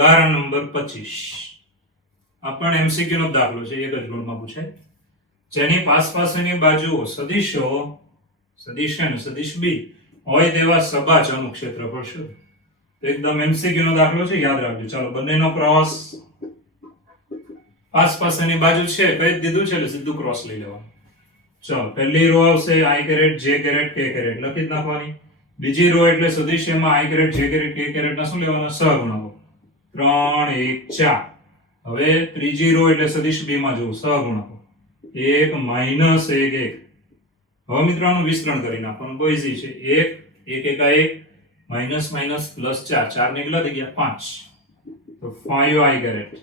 ઉદાહરણ નંબર 25 આ પણ એમસીક્યુ નો દાખલો છે, એક જ ગુણમાં પૂછાય, જેની પાસપાસની બાજુઓ સદિશો સદિશ અને સદિશ બી હોય તેવા સબાચનું ક્ષેત્રફળ શોધો. તો એકદમ એમસીક્યુ નો દાખલો છે, યાદ રાખજો. ચાલો, બંનેનો ક્રોસ પાસપાસની બાજુ છે કઈ દીધું છે એટલે સીધું ક્રોસ લઈ લેવાનું. ચાલો, પહેલી રો આવશે i caret j caret k caret લખી જ નાખવાની. બીજી રો એટલે સદિશ એમાં i caret j caret k caret ના શું લેવાના? સહગુણકો. 3 1 4. હવે ત્રીજી રો એટલે સદિશ b માં જોવું સહગુણકો 1 - 1 1. હવે મિત્રો આનું વિસ્તરણ કરી નાખવાનું, બહુ ઈઝી છે. 1 1 1 માઈનસ પ્લસ 4 4 ને કેટલા થઈ ગયા? 5. તો 5i કેરેટ.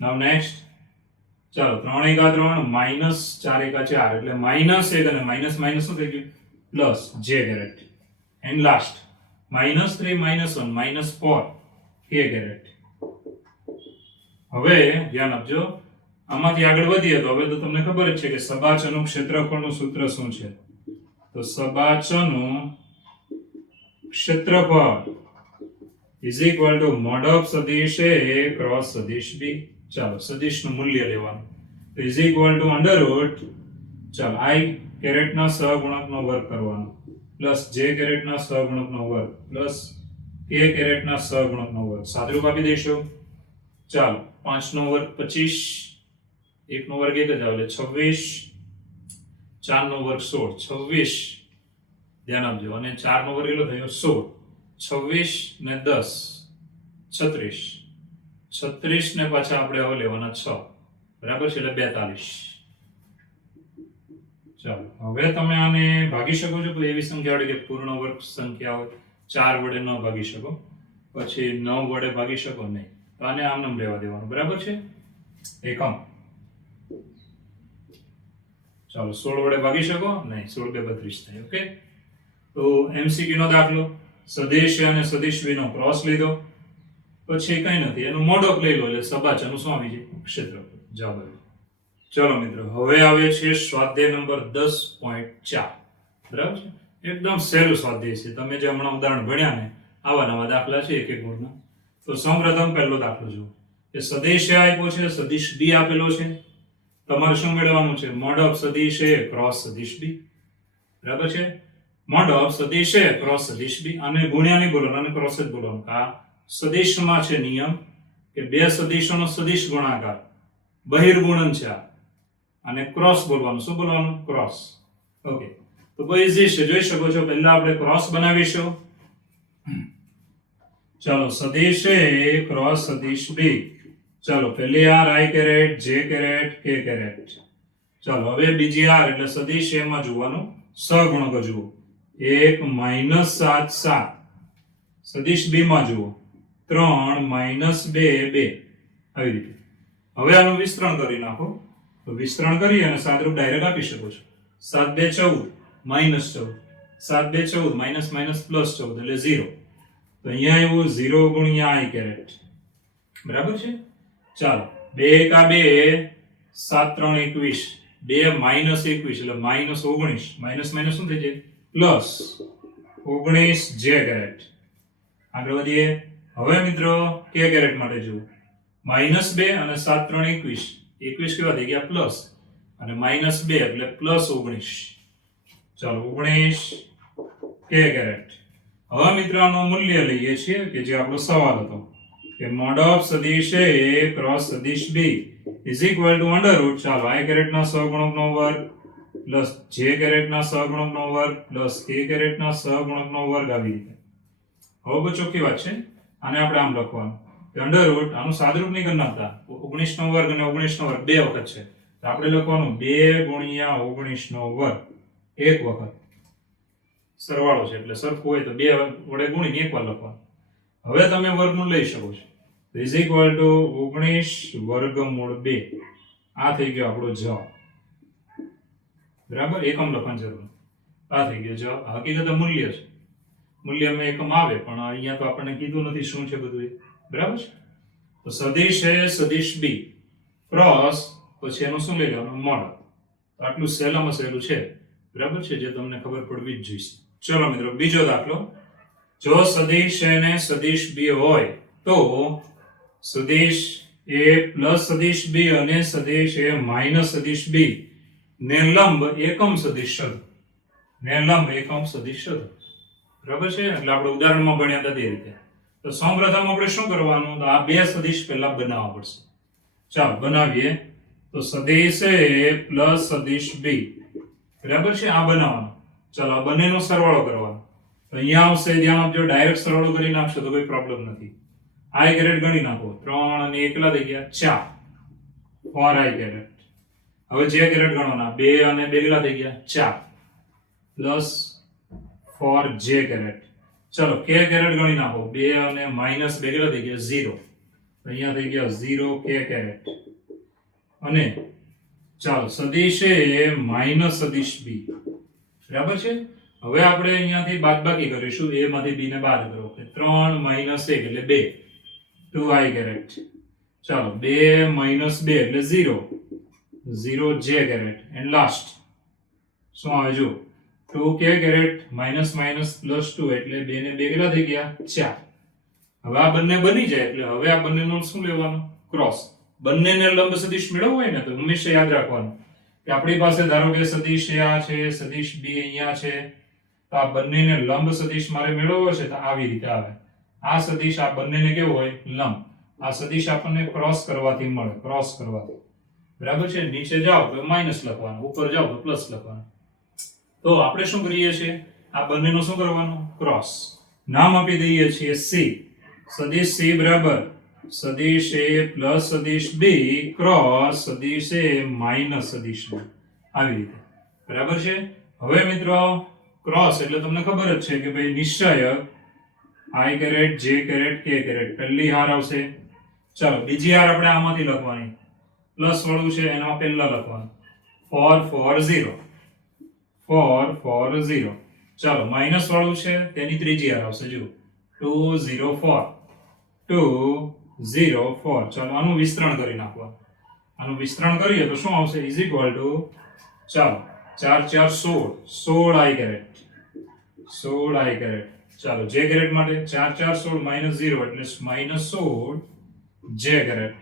નાઉ નેક્સ્ટ, ચાલો 3 1 3 માઈનસ 4 1 4 એટલે માઈનસ 1 અને માઈનસ માઈનસ શું થઈ ગયું? Plus j caret. And last -3 -1 -4 k caret. હવે ધ્યાન આપજો, આમાંથી આગળ વધીએ તો હવે તો તમને ખબર જ છે કે સબાચનું ક્ષેત્રફળનું સૂત્ર શું છે. તો સબાચનું ક્ષેત્રફળ is equal two mode of સદિશ a ક્રોસ સદિશ b. ચાલો, સદિશનું મૂલ્ય લેવાનું. તો is equal two under route, ચાલો i કેરેટના સહગુણકનો વર્ગ કરવાનો પ્લસ j કેરેટના સહગુણકનો વર્ગ પ્લસ k કેરેટના સહગુણકનો વર્ગ. સાદુરૂપ આપી દઈશું. ચાલો, 5 નો વર્ગ 25, 1 નો વર્ગ 1 જ આવે એટલે 26, 4 નો વર્ગ 16, 26. ધ્યાન આપજો. અને 4 નો વર્ગ કેટલો થયો? 16. 26 ને 10 36. 36 ને પાછા આપણે હવે લેવાના 6, બરાબર છે, એટલે 42. ચાલો, હવે તમે આને ભાગી શકો છો. કોઈ એવી સંખ્યા વડે કે પૂર્ણ વર્ગ સંખ્યા હોય 4 વડે ન ભાગી શકો, પછી 9 વડે ભાગી શકો નહીં. તો આને આમ નામ લેવા દેવાનું, બરાબર છે. એકમ. ચાલો, 16 વડે ભાગી શકો નહીં, 16 2 32 થાય. ઓકે, તો એમસીક્યુ નો દાખલો, સદિશ અને સદિશ b નો ક્રોસ લીધો, પછી કઈ નથી, એનું મોડોક લઈ લો એટલે સબાચનું શું આવી જાય? ક્ષેત્રફળ. જવાબ આવ્યો. ચલો મિત્રો, હવે આવે છે સ્વાધ્યાય નંબર 10.4. બરાબર છે, એકદમ સહેલું સ્વાધ્યાય છે. તમે જે હમણાં ઉદાહરણ ભણ્યા ને આવા નવા દાખલા છે એક એક ગુણના. તો સૌપ્રથમ પહેલો દાખલો જુઓ કે સદિશ a આપ્યો છે, સદિશ b આપેલો છે. તમારે શું મેળવવાનું છે? મોડ ઓફ સદિશ a ક્રોસ સદિશ b. બરાબર છે, મોડ ઓફ સદિશ a ક્રોસ સદિશ b. અને ગુણ્યા નહીં બોલવાનું, અને ક્રોસ જ બોલવાનું. આ સદિશમાં છે નિયમ કે બે સદિશોનો સદિશ ગુણાકાર બહિર્ગુણન છે, અને ક્રોસ બોલવાનું. શું બોલવાનું? ક્રોસ. ઓકે, તો બહુ ઈઝી છે, જોઈ શકો છો. પહેલા આપણે ક્રોસ બનાવીશું. ચાલો, સદિશ a ક્રોસ સદિશ b. ચાલો, પહેલી r i caret j caret k caret. ચાલો, હવે બીજી r એટલે સદિશ a માં જોવાનું સહગુણકો જુઓ 1 - 7 7. સદિશ b માં જુઓ 3 - 2 2. આવી રીતે. હવે આનું વિસ્તરણ કરી નાખો. તો વિસ્તરણ કરી અને સાદરૂપ ડાયરેક્ટ આપી શકો છો. 7 2 14 -14, 7 2 14 માઈનસ માઈનસ પ્લસ 14 એટલે 0. તો અહીંયા આવ્યું 0 ગુણ્યા i કેરેટ. બરાબર છે. ચાલો, 2 1 2 7 3 21, 2 માઈનસ 21 એટલે માઈનસ 19, માઈનસ માઈનસ શું થઈ જાય? Plus 19 j caret. આગળ વધીએ. હવે મિત્રો k કેરેટ માટે જુઓ, -2 અને 7 3 21, 21 કેવા થઈ ગયા? પ્લસ, અને -2 એટલે પ્લસ 19. ચાલો, 19 k કેરેટ. હવે મિત્રો આનું મૂલ્ય લઈએ છીએ કે જે આપણો સવાલ હતો કે મોડ ઓફ સદિશ a ક્રોસ સદિશ b is equal two under route, ચાલો i કેરેટના સહગુણકનો વર્ગ પ્લસ j કેરેટના સહગુણકનો વર્ગ પ્લસ k કેરેટના સહગુણકનો વર્ગ. આવી રીતે. હવે બહુ ચોખ્ખી વાત છે. આને આપણે આમ લખવાનું કે અંડર રૂટ, આનું સાદરૂપ નહીં કરી નાખતા. 19 નો વર્ગ અને 19 નો વર્ગ બે વખત છે, તો આપણે લખવાનું 2 ગુણ્યા 19 નો વર્ગ એક વખત. સરવાળો છે એટલે સરખું હોય તો 2 વડે ગુણીને એકવાર લખવાનું. હવે તમે વર્ગમૂળ લઈ શકો છો. ઇઝ ઇક્વલ ટુ 19 વર્ગમૂળ 2. આ થઈ ગયો આપણો જવાબ. બરાબર, એકમ લખવાની જરૂર. આ થઈ ગયો જવાબ. હકીકત મૂલ્ય છે, મૂલ્યમાં એકમ આવે પણ અહીંયા તો આપણને કીધું નથી શું છે બધું. બરાબર છે. તો સદિશ a સદિશ b ક્રોસ, પછી એનું શું લઈ લેવાનું? મોડ. આટલું સહેલામાં સહેલું છે. બરાબર છે, જે તમને ખબર પડવી જ જોઈએ. ચલો મિત્રો, બીજો દાખલો. જો સદિશ a ને સદિશ b હોય તો સદિશ a પ્લસ સદિશ b અને સદિશ a માઇનસ સદિશ b ને લંબ એકમ સદિશ શોધો. ને લંબ એકમ સદિશ શોધો. બરાબર છે? એટલે આપણે ઉદાહરણમાં ભણ્યા હતા તે રીતે. તો સૌપ્રથમ આપણે શું કરવાનું? તો આ બે સદિશ પહેલા બનાવવા પડશે. ચાલો બનાવીએ. તો સદિશ a પ્લસ સદિશ b, બરાબર છે? આ બનાવવાનું. ચાલો આ બંનેનો સરવાળો કરવાનો. તો અહીંયા આવશે, ધ્યાન આપજો, ડાયરેક્ટ સરવાળો કરી નાખશો તો કોઈ પ્રોબ્લેમ નથી. i કેરેટ ગણી નાખો. 3 અને 1 કેટલા થઈ ગયા? 4 4 i કેરેટ. હવે j કેરેટ ગણવાના. 2 અને 2 કેટલા થઈ ગયા? 4 પ્લસ 4 j કેરેટ. ચલો k કેરેટ ગણી નાખો. 2 અને માઈનસ 2 કેટલા થઈ ગયા? 0. તો અહીંયા થઈ ગયા 0 k કેરેટ. અને ચાલો સદિશ a માઈનસ સદિશ b, બરાબર છે? હવે આપણે અહીંયાથી બાદબાકી કરીશું. a માંથી b ને બાદ કરો. 3 માઈનસ 1 એટલે 2, 2i કેરેટ. ચાલો 2 માઈનસ 2 એટલે 0, 0 j કેરેટ. એન્ડ લાસ્ટ શું આવે જો? 2k caret minus minus plus 2 એટલે 2 ને 2 કેટલા થઈ ગયા? 4. હવે આ બંને બની જાય એટલે હવે આ બંનેનો શું લેવાનું? ક્રોસ. બંનેને લંબ સદિશ મેળવવો હોય ને તો હંમેશા યાદ રાખવાનું કે આપણી પાસે ધારો કે સદિશ a છે, સદિશ b અહીંયા છે, તો આ બંનેને લંબ સદિશ મારે મેળવવો છે તો આવી રીતે આવે. આ સદિશ આ બંનેને કેવો હોય? લંબ. આ સદિશ આપણને ક્રોસ કરવાથી મળે, ક્રોસ કરવાથી. બરાબર છે? નીચે જાઓ તો માઈનસ લખવાનું, ઉપર જાઓ તો પ્લસ લખવાનું. તો આપણે શું કરીએ છીએ? આ બંનેનો શું કરવાનું? ક્રોસ. નામ આપી દઈએ છીએ c. સદિશ c બરાબર સદિશ a પ્લસ સદિશ b ક્રોસ સદિશ a માઈનસ સદિશ b. આવી રીતે. બરાબર છે? હવે મિત્રો ક્રોસ એટલે તમને ખબર જ છે કે ભાઈ નિશ્ચયક i caret j caret k caret પહેલી હાર આવશે. ચાલો બીજી હાર આપણે આમાંથી લખવાની. પ્લસ વાળું છે એના પહેલા લખવાનું. 4 4 0, 4 4 0. ચાલો માઈનસ વાળું છે તેની ત્રીજી હાર આવશે. જુઓ 2 0 4, 2 0 4. ચાલો આનું વિસ્તરણ કરી નાખવા. આનું વિસ્તરણ કરીએ તો શું આવશે? ઇઝ ઇક્વલ ટુ ચાલો 4 4 16, 16 i કેરેટ, 16 i કેરેટ. ચાલો j કેરેટ માટે 4 4 16 માઈનસ 0 એટલે minus 16 j caret.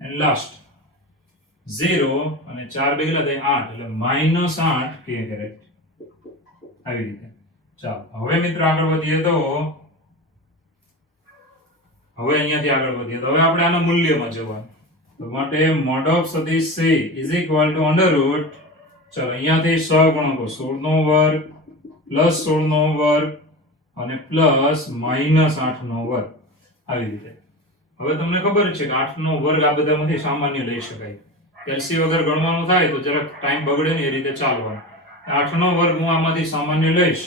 And last 0 અને 4 બે કેટલા થાય? 8 એટલે માઈનસ 8 k કેરેટ. આવી રીતે. ચાલો હવે મિત્રો આગળ વધીએ તો હવે અહીંયાથી આગળ વધીએ તો હવે આપણે આના મૂલ્યમાં જવાનું. તો માટે મોડ ઓફ સદિશ c is equal two under route. ચાલો અહીંયાથી સહગુણકો 16 નો વર્ગ પ્લસ 16 નો વર્ગ અને પ્લસ માઈનસ 8 નો વર્ગ. આવી રીતે. હવે તમને ખબર છે કે 8 નો વર્ગ આ બધામાંથી સામાન્ય લઈ શકાય. એલસી વગર ગણવાનું થાય તો જરાક ટાઈમ બગડે ને એ રીતે ચાલવાનું. 8 નો વર્ગ હું આમાંથી સામાન્ય લઈશ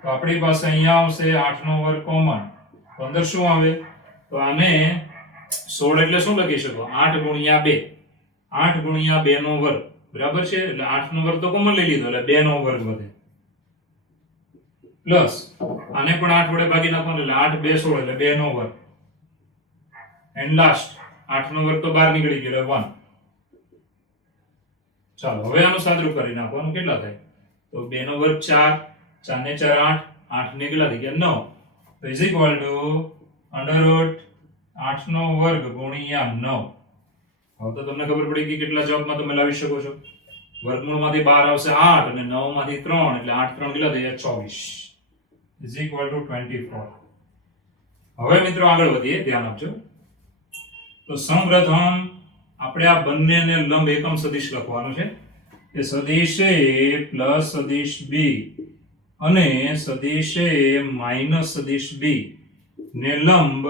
તો આપણી પાસે અહીંયા આવશે 8 નો વર્ગ કોમન. તો અંદર શું આવે? તો આને 16 એટલે શું લખી શકો? 8 ગુણ્યા 2, 8 ગુણ્યા 2 નો વર્ગ. બરાબર છે? એટલે 8 નો વર્ગ તો કોમન લઈ લીધો એટલે 2 નો વર્ગ વધે. પ્લસ આને પણ 8 વડે ભાગી નાખવાનું એટલે 8 2 16 એટલે 2 નો વર્ગ. એન્ડ લાસ્ટ 8 નો વર્ગ તો બહાર નીકળી ગયો એટલે 1. ચાલો હવે આનું સાદરૂપ કરી નાખવાનું. કેટલા થાય? તો 2 નો વર્ગ 4, 4 ને 4 8, 8 ને કેટલા થઈ ગયા? 9. તો is equal two under route 8 નો વર્ગ ગુણ્યા 9. હવે તો તમને ખબર પડી ગઈ કેટલા જવાબમાં તમે લાવી શકો છો. વર્ગમૂળમાંથી 12 આવશે 8 અને 9 માંથી 3 એટલે 8 3 કેટલા થઈ ગયા? 24 ઇઝ ઇક્વલ ટુ 24. હવે મિત્રો આગળ વધીએ, ધ્યાન આપજો. તો સૌપ્રથમ આપણે આ બંનેને લંબ એકમ સદિશ લખવાનું છે કે સદિશ a પ્લસ સદિશ b અને સદિશ a માઈનસ સદિશ b ને લંબ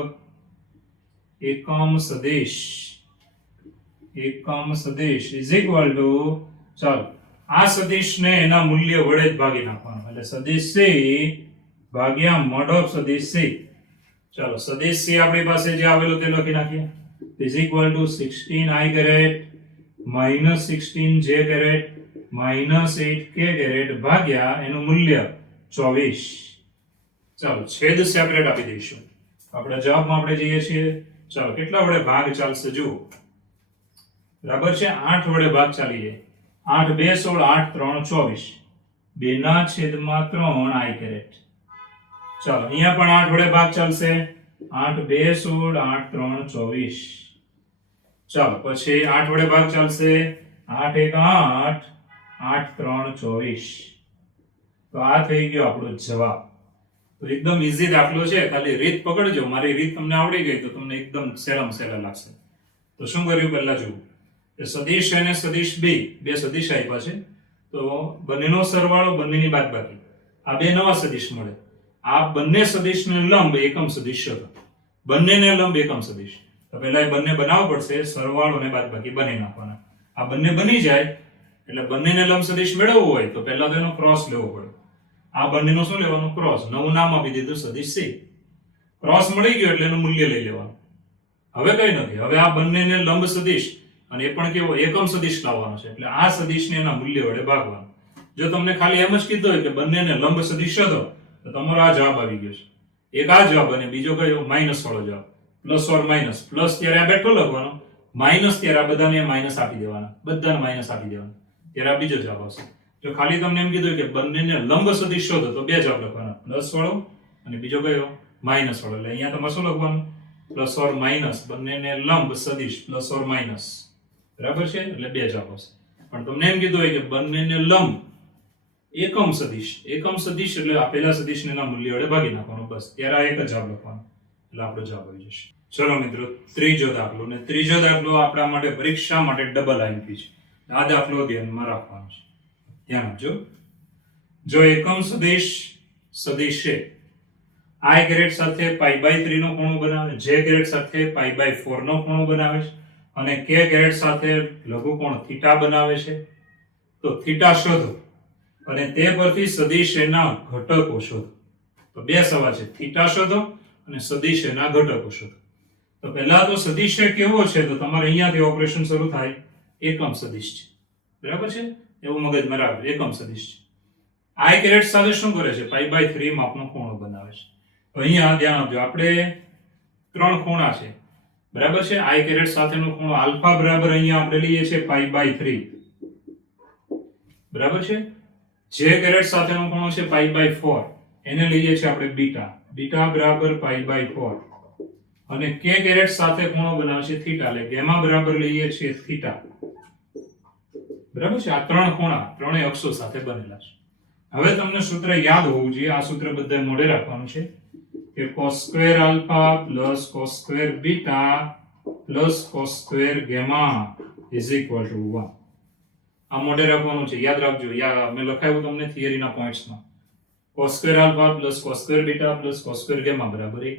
એકમ સદિશ ઇઝ ઇક્વલ ટુ ચાલો આ સદિશને એના મૂલ્ય વડે જ ભાગી નાખવાનું એટલે સદિશ c ભાગ્યા મોડ ઓફ સદિશ c. ચાલો સદિશ c આપણી પાસે જે આવેલું તે લખી નાખીએ. is equal to 16 i caret minus 16 j caret minus 8 k caret ભાગ્યા એનું મૂલ્ય 24. ચાલો છેદ સેપરેટ આપી દઈશું. આપણા જવાબમાં આપણે જઈએ છીએ. ચાલો કેટલા વડે ભાગ ચાલશે જુઓ. બરાબર છે? 8 વડે ભાગ ચાલી જાય. 8 2 16, 8 3 24. 2 ના છેદમાં 3 i caret. ચાલો અહીંયા પણ 8 વડે ભાગ ચાલશે. 8 2 16 8 3 24. ચાલો પછી 8 વડે ભાગ ચાલશે 8 1 8 8 3 24. તો આ થઈ ગયો આપણો જવાબ. તો એકદમ ઈઝી દાખલો છે, ખાલી રીત પકડજો. મારી રીત તમને આવડી ગઈ તો તમને એકદમ સહેલામાં સહેલા લાગશે. તો શું કર્યું પહેલા જુઓ કે સદિશ અને સદિશ બે સદિશ આપ્યા છે. તો બંનેનો સરવાળો બંનેની બાદબાકી, આ બે નવા સદિશ મળે. આ બંને સદિશને લંબ એકમ સદિશ હતો. બંનેને લંબ એકમ સદિશ. તો પહેલા એ બંને બનાવવો પડશે, સરવાળો અને બાદબાકી બંને નાખવાના. આ બંને બની જાય એટલે બંનેને લંબ સદિશ મેળવવો હોય તો પહેલા તો એનો ક્રોસ લેવો પડે. આ બંનેનો શું લેવાનું? ક્રોસ. નવું નામ આપી દીધું સદિશ સી. ક્રોસ મળી ગયો એટલે એનું મૂલ્ય લઈ લેવાનું. હવે કઈ નથી, હવે આ બંનેને લંબ સદિશ અને એ પણ કેવો એકમ સદિશ લાવવાનો છે. એટલે આ સદિશને એના મૂલ્ય વડે ભાગવાનું. જો તમને ખાલી એમ જ કીધું હોય કે બંનેને લંબ સદિશ શોધો તો તમારો આ જવાબ આવી ગયો છે. એક આ જવાબ અને બીજો કયો? માઇનસ વાળો જવાબ. Plus or minus. પ્લસ ત્યારે આ બેઠો લખવાનો, માઇનસ ત્યારે આ બધાને માઇનસ આપી દેવાના, બધાને માઇનસ આપી દેવાના, ત્યારે આ બીજો જવાબ આવશે. જો ખાલી તમને એમ કીધું કે બંનેને લંબ સદિશ શોધો તો બે જવાબ લખવાના, પ્લસ વાળો અને બીજો કયો? માઇનસ વાળો. એટલે અહીંયા તમારે શું લખવાનું? પ્લસ ઓર માઇનસ, બંનેને લંબ સદિશ પ્લસ ઓર માઇનસ. બરાબર છે? એટલે બે જવાબ આવશે. પણ તમને એમ કીધું હોય કે બંનેને લંબ એકમ સદિશ. એકમ સદિશ એટલે આપેલા સદિશને એના મૂલ્ય વડે ભાગી નાખવાનું, બસ. ત્યારે આ એક જ જવાબ લખવાનો એટલે આપણો જવાબ આવી જશે. ચલો મિત્રો, ત્રીજો દાખલો. ને ત્રીજો દાખલો આપણા માટે પરીક્ષા માટે ડબલ આઈએમપી છે. આ દાખલો ધ્યાનમાં રાખવાનો છે. ધ્યાન આપજો. જો એકમ સદિશ છે i ગ્રેડ સાથે π/3 નો ખૂણો બનાવે, j ગ્રેડ સાથે π/4 નો ખૂણો બનાવે છે અને k ગ્રેડ સાથે લઘુકોણ θ બનાવે છે, તો θ શોધો અને તે પરથી સદિશ એના ઘટકો શોધો. તો બે સવાલ છે, θ શોધો અને સદિશ એના ઘટકો શોધો. તો પહેલા તો સદિશ કેવો છે તો તમારે અહીંયાથી ઓપરેશન શરૂ થાય. એકમ સદિશ છે. બરાબર છે? એવું મગજમાં રાખજો, એકમ સદિશ છે. i ગ્રેડ સાથે શું કરે છે? π/3 માપનો ખૂણો બનાવે છે. તો અહીંયા ધ્યાન આપજો, આપણે ત્રણ ખૂણા છે. બરાબર છે? i ગ્રેડ સાથેનો ખૂણો આલ્ફા બરાબર અહીંયા આપણે લઈએ છીએ π/3. બરાબર છે? j ગ્રેડ સાથેનો ખૂણો છે π/4, એને લઈએ છીએ આપણે બીટા. બીટા બરાબર π/4. અને k ગ્રેડ સાથે ખૂણો બનાવે છે θ, એટલે ગામા બરાબર લઈએ છીએ θ. બરાબર છે? આ ત્રણ ખૂણા ત્રણેય અક્ષો સાથે બનેલા છે. હવે તમને સૂત્ર યાદ હોવું જોઈએ. આ સૂત્ર બધા મોઢે રાખવાનું છે કે cos² alpha plus cos² beta plus cos² gamma is equal two 1. આ મોઢે રાખવાનું છે, યાદ રાખજો. મેં લખાયું તમને થિયરીના પોઈન્ટ્સમાં. cos² alpha plus cos² beta plus cos² gamma બરાબર 1.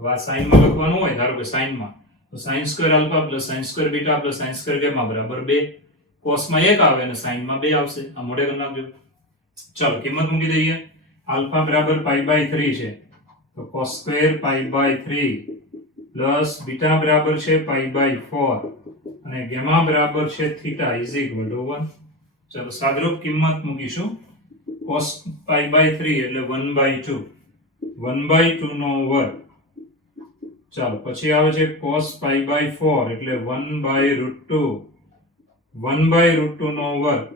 હવે આ સાઈનમાં લખવાનું હોય, ધારો કે સાઈનમાં, તો sin² alpha plus sin² beta plus sin² gamma બરાબર 2. કોસમાં 1 આવે અને સાઈનમાં 2 આવશે. આ મોઢે કરી નાખજો. ચાલો કિંમત મૂકી દઈએ. આલ્ફા બરાબર π/3 છે તો cos² π/3 પ્લસ બીટા બરાબર છે π/4 અને ગામા બરાબર છે θ ઇઝ ઇક્વલ ટુ 1. ચાલો સાદરૂપ કિંમત મૂકીશું. cos π/3 એટલે 1/2, 1/2 નો વર્ગ. ચાલો પછી આવે છે cos π/4 એટલે 1/√2, 1/√2 નો વર્ગ.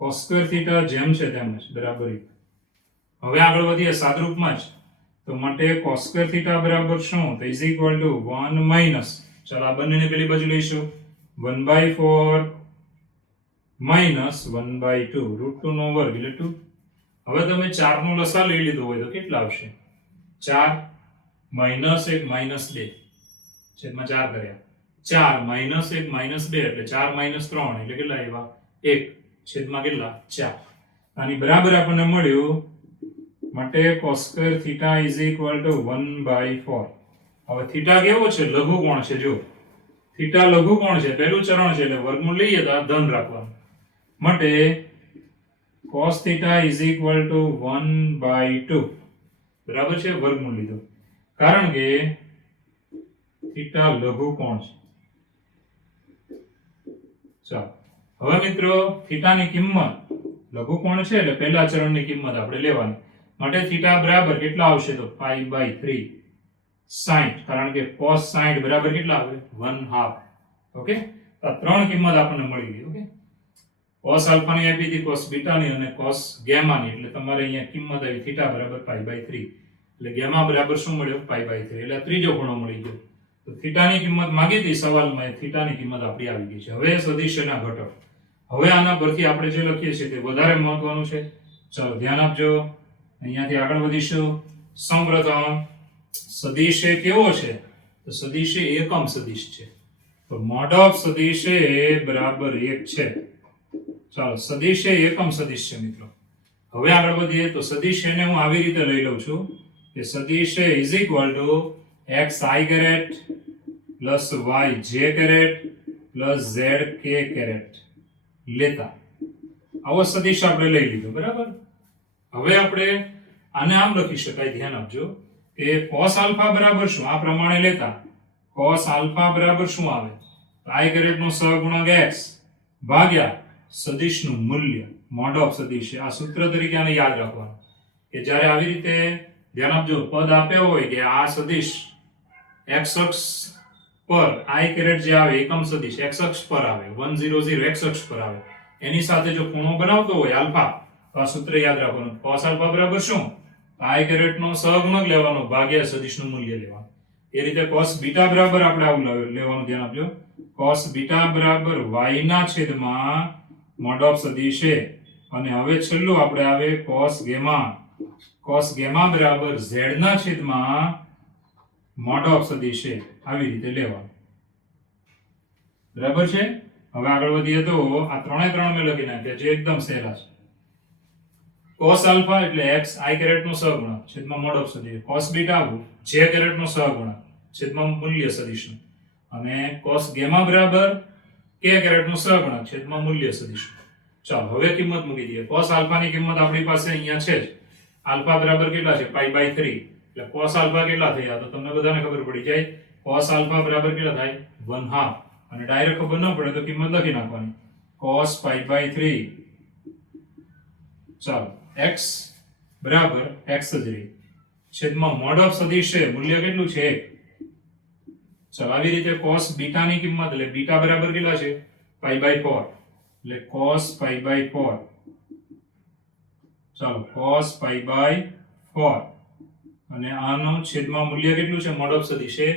cos² θ જેમ છે તેમ જ બરાબર 1. હવે આગળ વધીએ સાદરૂપમાં જ. તો માટે cos² θ બરાબર શું? તો ઇઝ ઇક્વલ ટુ 1 માઇનસ, ચાલો આ બંનેને પેલી બાજુ લઈશું, 1/4 માઇનસ 1/2, √2 નો વર્ગ એટલે 2. હવે તમે 4 નો લસા લઈ લીધો હોય તો કેટલા આવશે? 4 માઇનસ 1 માઇનસ 2 છેદમાં 4 કર્યા. 4 માઇનસ 1 માઇનસ 2 એટલે 4 માઇનસ 3 એટલે કેટલા આવ્યા? 1 છેદમાં કેટલા? 4. આની બરાબર આપણને મળ્યું માટે cos² θ ઇઝ ઇક્વલ ટુ 1/4. હવે θ કેવો છે? લઘુકોણ છે. જો θ લઘુકોણ છે, પહેલું ચરણ છે એટલે વર્ગમૂળ લઈએ તો આ ધન રાખવાનું. માટે cos θ ઇઝ ઇક્વલ ટુ 1/2. બરાબર છે? વર્ગમૂળ લીધું કારણ કે θ લઘુકોણ છે. ચાલો હવે મિત્રો θ ની કિંમત, લઘુકોણ છે એટલે પહેલા ચરણની કિંમત આપણે લેવાની. માટે θ બરાબર કેટલા આવશે? તો π/3 60, કારણ કે cos 60 બરાબર કેટલા આવે? 1/2. ઓકે, આ ત્રણ કિંમત આપણને મળી ગઈ. ઓકે, cos આલ્ફા ની આપી હતી, cos બીટા ની અને cos ગામા ની, એટલે તમારે અહીંયા કિંમત આવી θ બરાબર π/3. એટલે ગેમા બરાબર શું મળ્યો π/3 એટલે ત્રીજો ખૂણો મળી ગયો તો થીટાની કિંમત માંગી હતી સવાલમાં થીટાની કિંમત આપણી આવી ગઈ છે હવે સદિશના ઘટક હવે આના પરથી આપણે જે લખીએ છીએ તે વધારે મહત્વનું છે ચાલો ધ્યાન આપજો અહીંયાથી આગળ વધીશું સૌપ્રથમ સદિશ એ કેવો છે તો સદિશ એ એકમ સદિશ છે તો મોડ ઓફ સદિશ એ બરાબર 1 છે ચાલો સદિશ એ એકમ સદિશ છે મિત્રો હવે આગળ વધીએ તો સદિશ એને હું આવી રીતે લઈ લઉં છું કે સદિશ A is equal to xi caret plus yj caret plus zk caret લેતા આવો સદિશ આપણે લઈ લીધો બરાબર હવે આપણે આને આમ લખી શકાય ધ્યાન આપજો કે cos આલ્ફા બરાબર શું આ પ્રમાણે લેતા cos આલ્ફા બરાબર શું આવે i કેરેટ નો સહગુણક x ભાગ્યા સદિશનું મૂલ્ય મોડ ઓફ સદિશ આ સૂત્ર તરીકે આને યાદ રાખવાનું કે જ્યારે આવી રીતે ધ્યાન આપજો પદ આપ્યો હોય કે આ સદિશ x અક્ષ પર i કેરેટ જે આવે એકમ સદિશ x અક્ષ પર આવે 100 x અક્ષ પર આવે એની સાથે જો ખૂણો બનાવતો હોય આલ્ફા તો આ સૂત્ર યાદ રાખવાનું cos આલ્ફા બરાબર શું i કેરેટ નો સહગુણક લેવાનો ભાગ્યા સદિશનું મૂલ્ય લેવાનું એ રીતે cos બીટા બરાબર આપણે આવું લેવાનું ધ્યાન આપજો cos બીટા બરાબર y ના છેદમાં મોડ ઓફ સદિશ એ અને હવે છેલ્લું આપણે આવે cos ગેમા બરાબર z ના છેદમાં મોડ ઓફ સદિશ એ આવી રીતે લેવાનું બરાબર છે હવે આગળ વધીએ તો આ ત્રણે ત્રણ મેં લખી નાખ્યા જે એકદમ સહેલા છે cos આલ્ફા એટલે x i કેરેટ નો સહગુણક છેદમાં મોડ ઓફ સદિશ cos બીટા j કેરેટ નો સહગુણક છેદમાં મૂલ્ય સદિશનું અને cos ગેમા બરાબર k કેરેટ નો સહગુણક છેદમાં મૂલ્ય સદિશનું ચાલો હવે કિંમત મૂકી દઈએ cos આલ્ફા ની કિંમત આપણી પાસે અહીંયા છે જ આલ્ફા બરાબર કેટલા છે π/3 એટલે cos આલ્ફા કેટલા થયા તો તમને બધાને ખબર પડી જાય cos આલ્ફા બરાબર કેટલા થાય 1/2 અને ડાયરેક્ટ ખબર ન પડે તો કિંમત લખી નાખવાની cos π/3 ચાલો x બરાબર x જ રહી છેદમાં મોડ ઓફ સદિશ છે મૂલ્ય કેટલું છે 1 ચાલો આવી રીતે cos બીટા ની કિંમત એટલે બીટા બરાબર કેટલા છે π/4 એટલે cos π/4 ચાલો cos π/4 અને આનું છેદમાં મૂલ્ય કેટલું છે મોડ ઓફ સદિશ છે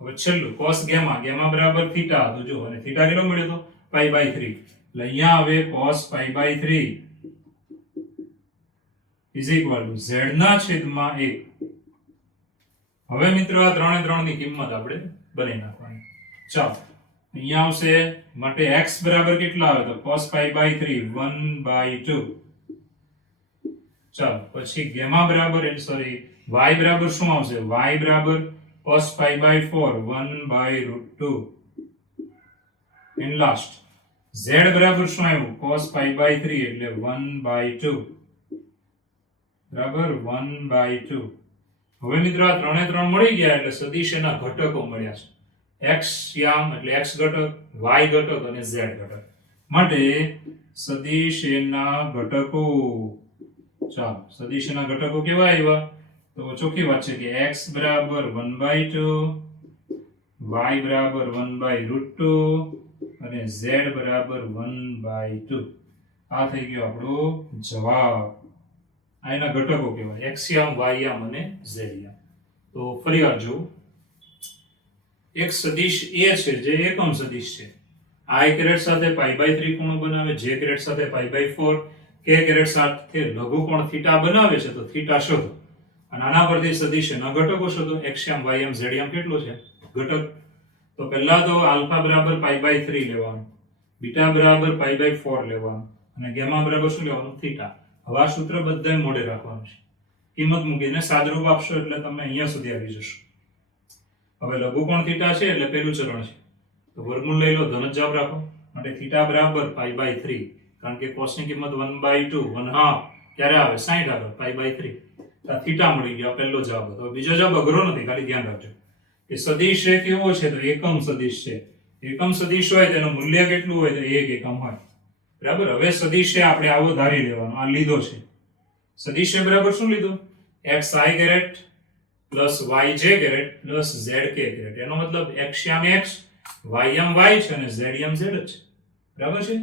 હવે છેલ્લું cos ગેમા બરાબર થીટા તો જો અને થીટા કેટલો મળ્યો તો π/3 એટલે અહીંયા આવે cos π/3 is equal to z ના છેદમાં 1 હવે મિત્રો આ ત્રણે ત્રણ ની કિંમત આપણે બનાવી નાખવાની ચાલો અહીંયા આવશે માટે x બરાબર કેટલા આવે તો cos π/3 1/2 ચાલો પછી ગેમા બરાબર સોરી y બરાબર શું આવશે y બરાબર cos π/4 1/√2 એન્ડ લાસ્ટ z બરાબર શું આવ્યું cos π/3 એટલે 1/2 બરાબર 1/2 હવે મિત્રો આ ત્રણે ત્રણ મળી ગયા એટલે સદિશના ઘટકો મળ્યા છે x યામ એટલે x ઘટક y ઘટક અને z ઘટક માટે સદિશના ઘટકો ચાલો સદિશના ઘટકો કેવા આવ્યા તો ચોખ્ખી વાત છે કે x બરાબર 1/2 y બરાબર 1/√2 અને z બરાબર 1/2 આ થઈ ગયો આપણો જવાબ આના ઘટકો કહેવાય x યામ y યામ અને z યામ તો ફરી વાર જો એક સદિશ a છે જે એકમ સદિશ છે i કેરેટ સાથે π/3 ખૂણો બનાવે j કેરેટ સાથે π/4 k કેરેટ સાથે લઘુકોણ થીટા બનાવે છે તો થીટા શોધો અને આના પરથી સદિશના ઘટકો શોધો x યામ y યામ z યામ કેટલો છે ઘટક તો પહેલા તો આલ્ફા બરાબર π/3 લેવાનું બીટા બરાબર π/4 લેવાનું અને ગેમા બરાબર શું લેવાનું થીટા હવે આ સૂત્ર બધાય મોઢે રાખવાનું છે કિંમત મૂકીને સાદરૂપ આપશો એટલે તમે અહીંયા સુધી આવી જશો હવે લઘુકોણ થીટા છે એટલે પહેલું ચરણ છે તો વર્ગમૂળ લઈ લો ધન જ જવાબ રાખો માટે થીટા બરાબર π/3 કારણ કે cos ની કિંમત 1/2 1/2 ક્યારે આવે 60 આગળ π/3 તો થીટા મળી ગયો પહેલો જવાબ હતો બીજો જવાબ અઘરો નથી ખાલી ધ્યાન રાખજો કે સદિશ એ કેવો છે તો એકમ સદિશ છે એકમ સદિશ હોય તેનું મૂલ્ય કેટલું હોય તો 1 એકમ હોય બરાબર હવે સદિશ આપણે આવો ધારી લેવાનો આ લીધો છે સદિશ બરાબર શું લીધું xi caret plus yj caret plus zk caret એનો મતલબ x યામ x y યામ y છે અને z યામ z છે બરાબર છે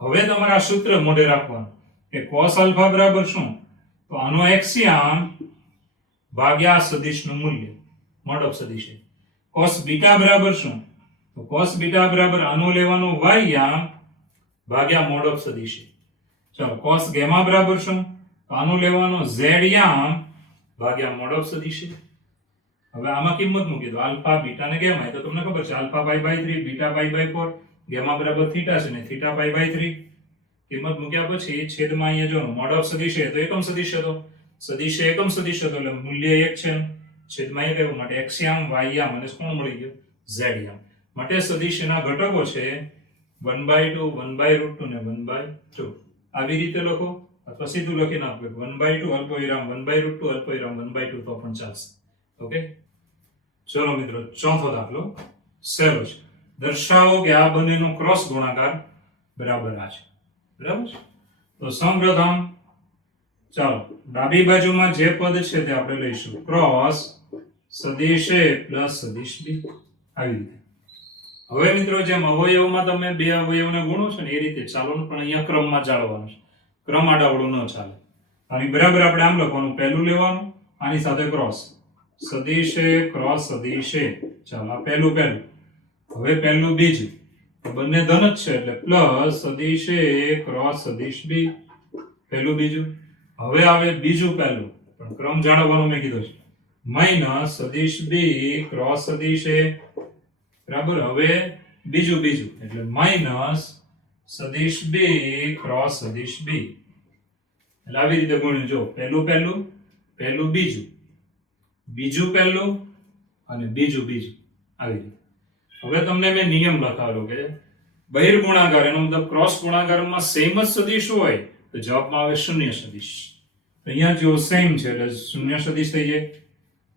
હવે તમારે આ સૂત્ર મોઢે રાખવાનું કે cos આલ્ફા બરાબર શું તો આનો x યામ ભાગ્યા સદિશનું મૂલ્ય મોડ ઓફ સદિશ cos બીટા બરાબર શું? તો cos બીટા બરાબર આનું લેવાનું y ભાગ્યા મોડ ઓફ સદિશ. ચાલો cos ગેમા બરાબર શું? તો આનું લેવાનું z ભાગ્યા મોડ ઓફ સદિશ. હવે આમાં કિંમત મૂકી દો આલ્ફા બીટા ને ગેમા. તો તમને ખબર છે alpha pi by 3 beta pi by 4 gamma બરાબર થીટા છે ને થીટા પાઈ બાય 3. કિંમત મૂક્યા પછી છેદમાં અહીંયા જો મોડ ઓફ સદિશ છે તો એકમ સદિશ હતો, સદિશ એકમ સદિશ હતો એટલે મૂલ્ય 1 છે. છેદમાં 1 આવ્યું માટે x યામ y યામ અને કોણ મળી ગયો z યામ. માટે સદિશના ઘટકો છે 1/2 1/√2 ને 1/2. આવી રીતે લખો અથવા સીધું લખી નાખો 1/2 અલ્પવિરામ 1/√2 અલ્પવિરામ 1/2 તો પણ ચાલશે. ઓકે, ચલો મિત્રો ચોથો દાખલો સહેલો છે. દર્શાવો કે આ બંનેનો ક્રોસ ગુણાકાર બરાબર આ છે. બરાબર છે. તો સૌપ્રથમ ચાલો ડાબી બાજુમાં જે પદ છે તે આપણે લઈશું ક્રોસ સદિશ a પ્લસ સદિશ b. આવી રીતે હવે મિત્રો જેમ અવયવમાં તમે બે અવયવને ગુણો છો ને એ રીતે ચાલો પણ અહીંયા ક્રમમાં ચાલવાનું છે. ક્રમ આડાવડું ન ચાલે. આની બરાબર આપણે આમ લખવાનું પહેલું લેવાનું આની સાથે ક્રોસ સદિશ a ક્રોસ સદિશ a. ચાલો આ પહેલું હવે પહેલું બીજું બંને ધન જ છે એટલે પ્લસ સદિશ a ક્રોસ સદિશ b. પહેલું બીજું હવે આવે બીજું પહેલું પણ ક્રમ જાળવવાનો મેં કીધું છે માઇનસ સદિશ b ક્રોસ સદિશ a બરાબર. હવે બીજું એટલે માઇનસ સદિશ b ક્રોસ સદિશ b. એટલે આવી રીતે ગુણ્યું જો પહેલું બીજું પહેલું અને બીજું આવી રીતે. હવે તમને મેં નિયમ લખાવ્યો કે બહિર્ગુણાકાર એનો મતલબ ક્રોસ ગુણાકારમાં સેમ જ સદિશ હોય તો જવાબમાં આવે શૂન્ય સદિશ. અહીંયા જો સેમ છે એટલે શૂન્ય સદિશ થઈ જાય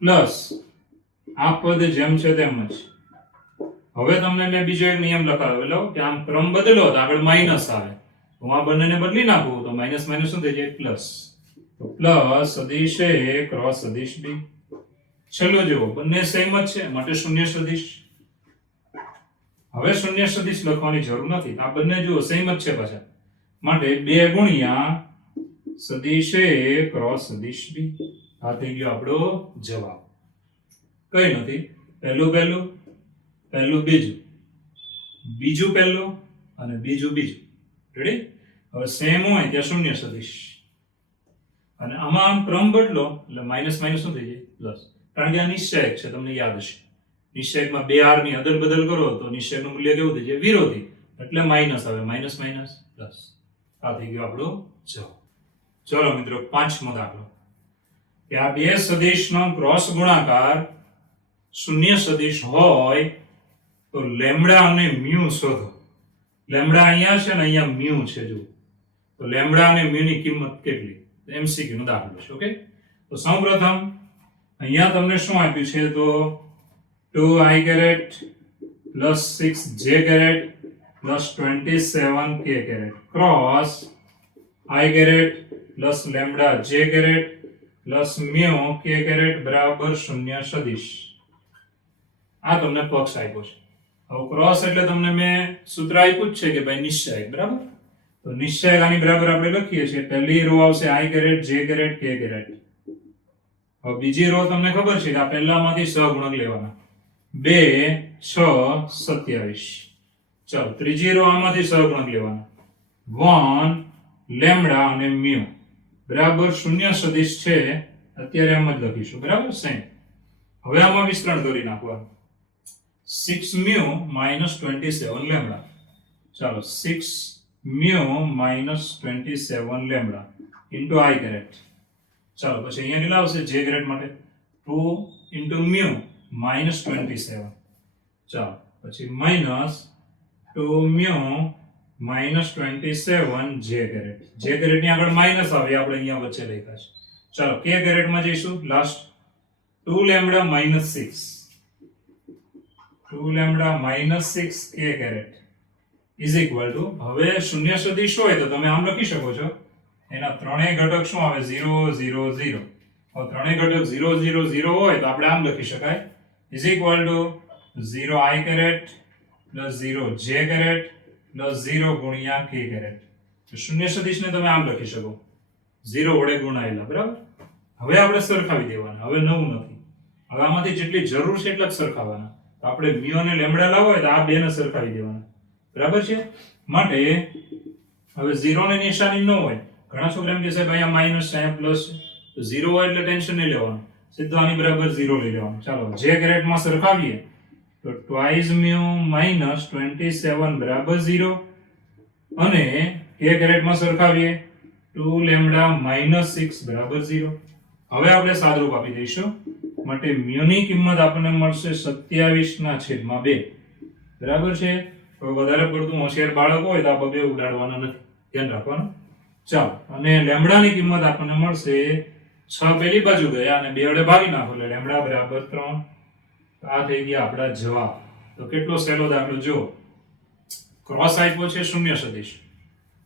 પ્લસ આ પદ જેમ છે તેમ જ. હવે તમને મેં બીજો એક નિયમ લખાવેલો કે આમ ક્રમ બદલો તો આગળ માઇનસ આવે. હું આ બંનેને બદલી નાખું તો માઇનસ માઇનસ શું થઈ જાય પ્લસ. તો પ્લસ સદિશ a ક્રોસ સદિશ b. છેલ્લો જુઓ બંને સેમ જ છે માટે શૂન્ય સદિશ. હવે શૂન્ય સદિશ લખવાની જરૂર નથી આ બંને જુઓ સેમ જ છે પાછા માટે 2 ગુણ્યા સદિશ a ક્રોસ સદિશ b. આ થઈ ગયો આપણો જવાબ. કઈ નથી પહેલું બીજું પહેલું અને બીજું રેડી. હવે સેમ હોય ત્યાં શૂન્ય સદિશ અને આમાં આમ ક્રમ બદલો એટલે માઇનસ માઇનસ શું થઈ જાય પ્લસ. કારણ કે આ નિશ્ચયક છે તમને યાદ હશે નિશ્ચયકમાં 2r ની અદલ બદલ કરો તો નિશ્ચયકનું મૂલ્ય કેવું થઈ જાય વિરોધી એટલે માઇનસ આવે માઇનસ માઇનસ પ્લસ. આ થઈ ગયો આપણો જવાબ. ચલો મિત્રો પાંચમો દાખલો કે આ બે સદિશનો ક્રોસ ગુણાકાર શૂન્ય સદિશ હોય તો લેમ્બડા અને મ્યુ શોધો. લેમ્બડા અહીંયા છે ને અહીંયા મ્યુ છે જો. તો લેમ્બડા અને મ્યુ ની કિંમત કેટલી એમસીક્યુ નો દાખલો છે. ઓકે, તો સૌપ્રથમ અહીંયા તમને શું આપ્યું છે તો 2i caret plus 6j caret plus 27k caret cross i caret plus lambda j caret plus mu k caret બરાબર શૂન્ય સદિશ. આ તમને પક્ષ આપ્યો છે. હવે ક્રોસ એટલે તમને મેં સૂત્ર આપ્યું જ છે કે ભાઈ નિશ્ચયક બરાબર. તો નિશ્ચયક આની બરાબર આપણે લખીએ છીએ પહેલી રો આવશે i caret j caret k caret. હવે બીજી રો તમને ખબર છે કે આ પહેલામાંથી સહગુણક લેવાના 2 6 27. ચાલો ત્રીજી રો આમાંથી સહગુણક લેવાના 1 લેમ્બડા અને મ્યુ બરાબર શૂન્ય સદિશ છે અત્યારે આમ જ લખીશું બરાબર સેમ. હવે આમાં વિસ્તરણ કરી નાખવાનું 6 મ્યુ minus 27 લેમ્બડા. ચાલો 6 mu minus 27 lambda into i caret. ચાલો પછી અહીંયા કેટલા આવશે j caret માટે 2 into મ્યુ minus 27. ચાલો પછી minus 2 mu minus 27 j caret. j caret ની આગળ માઈનસ આવે આપણે અહીંયા વચ્ચે લખ્યા છે. ચાલો k caret માં જઈશું last 2 lambda minus 6 2 lambda minus 6 k caret is equal to. હવે શૂન્ય સદિશ હોય તો તમે આમ લખી શકો છો એના ત્રણેય ઘટક શું આવે 0 0 0. હવે ત્રણેય ઘટક 0 0 0 હોય તો આપણે આમ લખી શકાય is equal to 0 i caret plus 0 j caret plus 0 ગુણ્યા k caret. તો શૂન્ય સદિશને તમે આમ લખી શકો 0 વડે ગુણાયેલા બરાબર. હવે આપણે સરખાવી દેવાના, હવે નવું નથી. હવે આમાંથી જેટલી જરૂર છે એટલા જ સરખાવવાના. તો આપણે મ્યુ અને લેમ્બડા લાવવા હોય તો આ બેને સરખાવી દેવાના, બરાબર છે. માટે હવે 0 ની નિશાની ન હોય, ઘણા છોકરા એમ કહે છે ભાઈ આ માઈનસ અહીંયા પ્લસ છે, તો 0 હોય એટલે ટેન્શન નહીં લેવાનું, સીધું આની બરાબર 0 લઈ લેવાનું. ચાલો જે ગ્રેડમાં સરખાવીએ તો ટ્વાઇસ મ્યુ માઈનસ 27 બરાબર 0 અને કે ગ્રેડમાં સરખાવીએ 2 લેમ્બડા માઈનસ 6 બરાબર 0. હવે આપણે સાદરૂપ આપી દઈશું. માટે મ્યુ ની કિંમત આપણને મળશે 27/2, બરાબર છે. વધારે પડતું હોશિયાર બાળક હોય તો આ બબે ઉડાડવાના નથી, ધ્યાન રાખવાનું. ચાલો, અને લેમ્બડાની કિંમત આપણને મળશે 6 પેલી બાજુ ગયા અને 2 વડે ભાગી નાખો એટલે લેમ્બડા બરાબર 3. આ થઈ ગયા આપણા જવાબ. તો કેટલો સહેલો દાખલો જો, ક્રોસ આપ્યો છે શૂન્ય સદિશ,